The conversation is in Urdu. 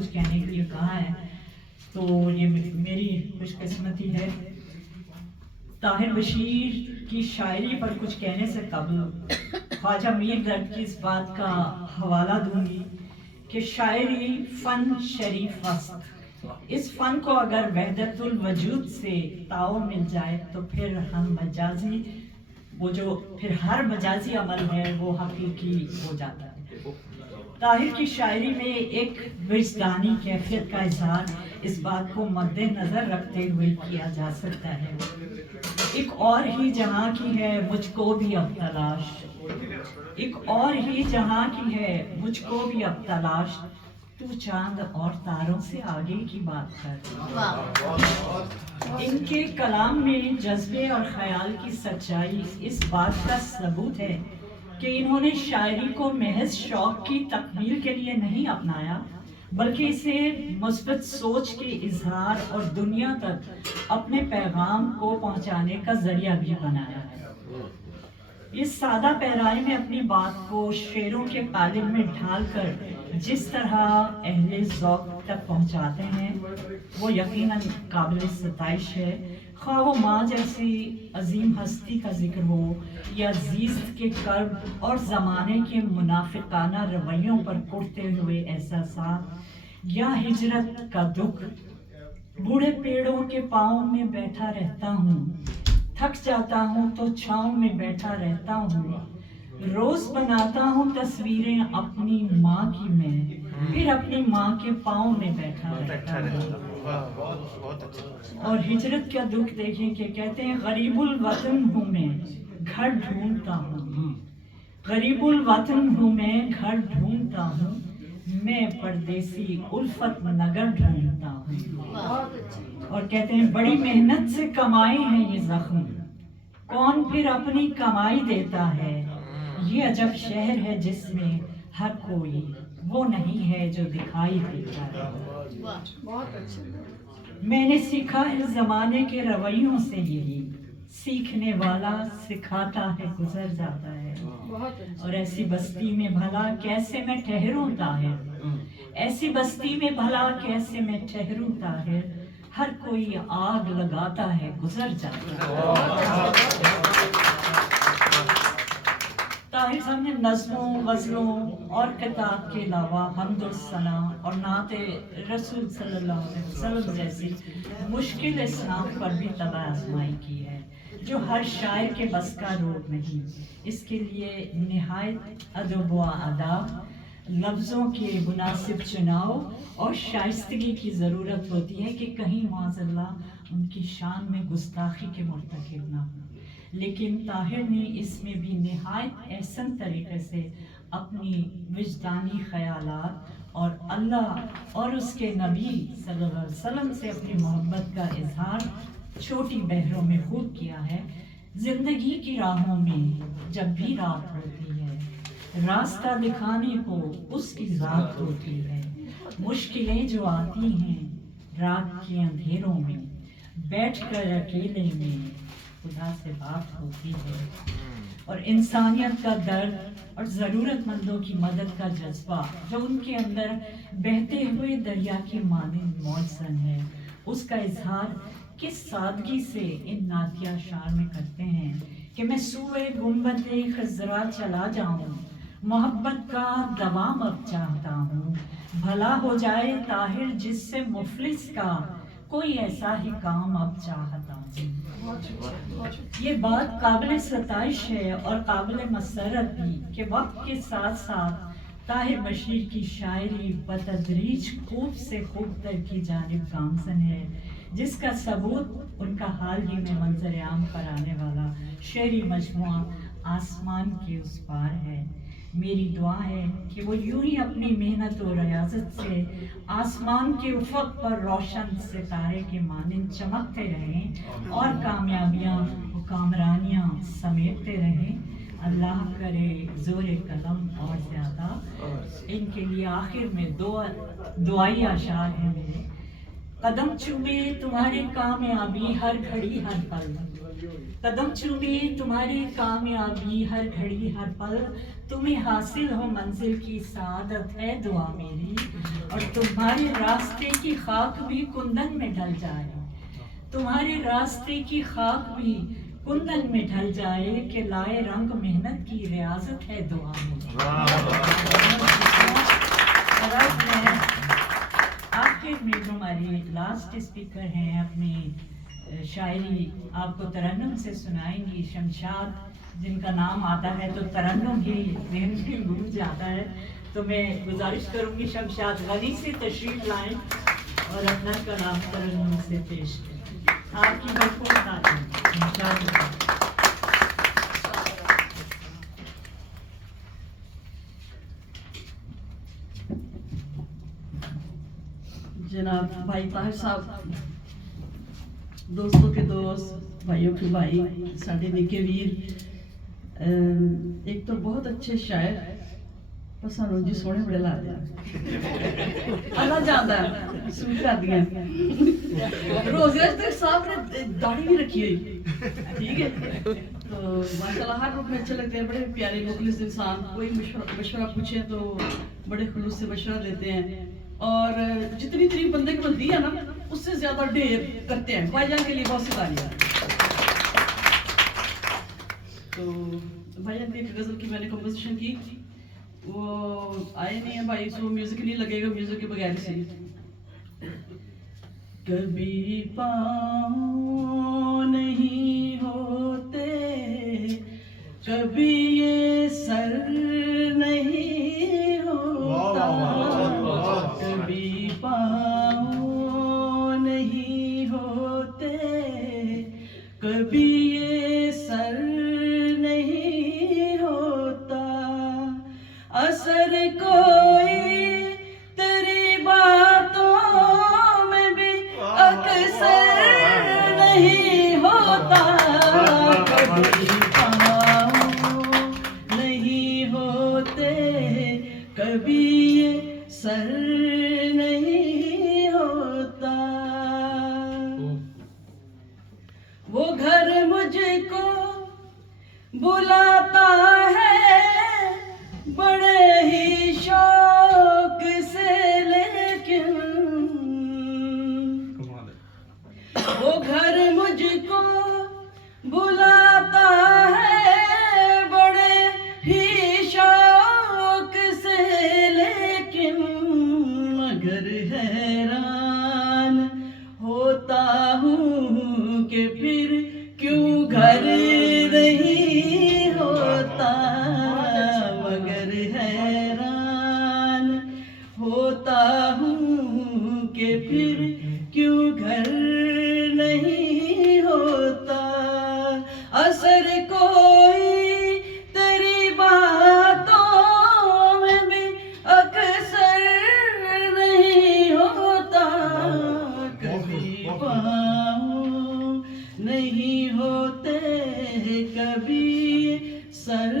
کچھ کہنے کے لیے کہا ہے تو یہ میری خوش قسمتی ہے۔ طاہر بشیر کی شاعری پر کچھ کہنے سے قبل خواجہ میر درد کی اس بات کا حوالہ دوں گی کہ شاعری فن شریف وصف، اس فن کو اگر وحدت الوجود سے تعاون مل جائے تو پھر پھر ہر مجازی عمل ہے وہ حقیقی ہو جاتا ہے۔ طاہر کی شاعری میں ایک وجدانی کیفیت کا اظہار اس بات کو مد نظر رکھتے ہوئے کیا جا سکتا ہے، ایک اور ہی جہاں کی ہے مجھ کو بھی اب تلاش، ایک اور ہی جہاں کی ہے مجھ کو بھی اب تلاش، تو چاند اور تاروں سے آگے کی بات کر۔ ان کے کلام میں جذبے اور خیال کی سچائی اس بات کا ثبوت ہے کہ انہوں نے شاعری کو محض شوق کی تکمیل کے لیے نہیں اپنایا، بلکہ اسے مثبت سوچ کے اظہار اور دنیا تک اپنے پیغام کو پہنچانے کا ذریعہ بھی بنایا ہے۔ اس سادہ پیرائی میں اپنی بات کو شعروں کے قالب میں ڈھال کر جس طرح اہل ذوق تک پہنچاتے ہیں وہ یقیناً قابل ستائش ہے، خواہ وہ ماں جیسی عظیم ہستی کا ذکر ہو یا زیست کے کرب اور زمانے کے منافقانہ رویوں پر کڑتے ہوئے احساسات، یا ہجرت کا دکھ۔ بوڑھے پیڑوں کے پاؤں میں بیٹھا رہتا ہوں، تھک جاتا ہوں تو چھاؤں میں بیٹھا رہتا ہوں، روز بناتا ہوں تصویریں اپنی ماں کی میں، پھر اپنی ماں کے پاؤں میں بیٹھا رہتا ہوں۔ اور ہجرت کا دکھ دیکھیں کہ کہتے ہیں غریب الوطن ہوں میں گھر ڈھونڈتا ہوں، غریب الوطن ہوں میں گھر ڈھونڈتا ہوں، میں پردیسی الفت نگر ڈھونڈتا ہوں۔ اور کہتے ہیں بڑی محنت سے کمائے ہیں یہ زخم، کون پھر اپنی کمائی دیتا ہے، یہ عجب شہر ہے جس میں ہر کوئی وہ نہیں ہے جو دکھائی دیتا ہے۔ میں نے سیکھا ہے زمانے کے رویوں سے یہی، سیکھنے والا سکھاتا ہے گزر جاتا ہے۔ اور ایسی بستی میں بھلا کیسے میں ٹھہروں طاہر، ایسی بستی میں بھلا کیسے میں ٹھہروں طاہر، ہر کوئی آگ لگاتا ہے گزر جاتا ہے۔ طاہر صاحب نے نظموں، غزلوں اور کتاب کے علاوہ حمد و ثنا اور نعت رسول صلی اللہ علیہ وسلم جیسی مشکل اسلام پر بھی طبع آزمائی کی ہے، جو ہر شاعر کے بس کا روگ نہیں۔ اس کے لیے نہایت ادب و آداب، لفظوں کے مناسب چناؤ اور شائستگی کی ضرورت ہوتی ہے کہ کہیں معاذ اللہ ان کی شان میں گستاخی کے مرتکب نہ ہوں۔ لیکن طاہر نے اس میں بھی نہایت احسن طریقے سے اپنی وجدانی خیالات اور اللہ اور اس کے نبی صلی اللہ علیہ وسلم سے اپنی محبت کا اظہار چھوٹی بحروں میں خوب کیا ہے۔ زندگی کی راہوں میں جب بھی رات ہوتی ہے، راستہ دکھانے کو اس کی ذات ہوتی ہے، مشکلیں جو آتی ہیں رات کے اندھیروں میں، بیٹھ کر اکیلے میں خدا سے بات ہوتی ہے۔ اور انسانیت کا درد اور ضرورت مندوں کی مدد کا جذبہ جو ان کے اندر بہتے ہوئے دریا کی مانند موزن ہے، اس کا اظہار کس سادگی سے ان نعتیہ اشعار میں کرتے ہیں کہ میں سوئے گنبد خضرا چلا جاؤں، محبت کا دوام اب چاہتا ہوں، بھلا ہو جائے طاہر جس سے مفلس کا کوئی ایسا ہی کام اب چاہتا ہوں۔ یہ بات قابل ستائش ہے اور قابل مسرت بھی کہ وقت کے ساتھ ساتھ طاہر بشیر کی شاعری بتدریج خوب سے خوب تر کی جانب گامزن ہے، جس کا ثبوت ان کا حال ہی میں منظر عام پر آنے والا شعری مجموعہ آسمان کے اس پار ہے۔ میری دعا ہے کہ وہ یوں ہی اپنی محنت و ریاضت سے آسمان کے افق پر روشن ستارے کے مانند چمکتے رہیں اور کامیابیاں و کامرانیاں سمیٹتے رہیں۔ اللہ کرے زور قلم اور زیادہ۔ ان کے لیے آخر میں دعائی اشعار ہیں میرے۔ قدم چومے تمہاری کامیابی ہر گھڑی ہر پل، قدم چومے تمہاری کامیابی ہر گھڑی ہر پل، تمہیں حاصل ہو منزل کی سعادت ہے دعا میری، اور تمہارے راستے کی خاک بھی کندن میں ڈھل جائے، تمہارے راستے کی خاک بھی کندن میں ڈھل جائے، کہ لائے رنگ محنت کی ریاضت ہے دعا میری۔ اور اب میں آخر میں جو ہماری لاسٹ اسپیکر ہیں اپنی شاعری آپ کو ترنم سے سنائیں گی، شمشاد جن کا نام آتا ہے تو ترنم ہی ذہن میں گونج جاتا ہے، تو میں گزارش کروں گی شمشاد غنی سے تشریف لائیں اور اپنا کلام ترنم سے پیش کریں۔ آپ کی بھرپور تعلیم شمشاد۔ جناب بھائی طاہر صاحب، دوستوں کے دوست، بھائیوں کے بھائی، ساڈے نکے ویر، ایک تو بہت اچھے شاعر، پر سانوں جی سونے بڑے لا دیا اللہ جانتا ہے سوٹ کر دیا روزی تک صاحب نے داڑھی بھی رکھی ہوئی، ٹھیک ہے، تو ماشاء اللہ ہر روپ میں اچھے لگتے ہیں، بڑے پیارے مخلص انسان، کوئی مشورہ پوچھے تو بڑے خلوص سے مشورہ دیتے ہیں، اور جتنی تعریف بندے کی بنتی ہے نا اس سے زیادہ ڈھیر کرتے ہیں۔ بھائی جان کے لیے بہت سی تالیاں۔ تو بھائی جان کی ایک غزل کی میں نے کمپوزیشن کی، وہ آئے نہیں ہے بھائی، سو میوزک نہیں لگے گا، میوزک کے بغیر سے۔ کبھی پاؤں نہیں ہوتے، کبھی یہ سر نہیں ہوتا، کبھی پاؤں نہیں ہوتے، کبھی یہ سر نہیں ہوتا، اثر کوئی تیری باتوں میں بھی اکثر نہیں ہوتا، کبھی پاؤں نہیں ہوتے، کبھی یہ سر نہیں ہوتا، وہ گھر مجھ کو بلاتا ہے بڑے ہی شوق سے، لیکن وہ گھر مجھ کو بلاتا ہے بڑے ہی شوق سے، لیکن مگر حیران ہوتا ہوں کہ پھر کیوں گھر نہیں ہوتا، مگر حیران ہوتا ہوں کہ پھر کیوں گھر نہیں ہوتا، اثر کوئی تیری باتوں میں بھی اکثر نہیں ہوتا، کبھی پاؤں نہیں ہوتے، کبھی سر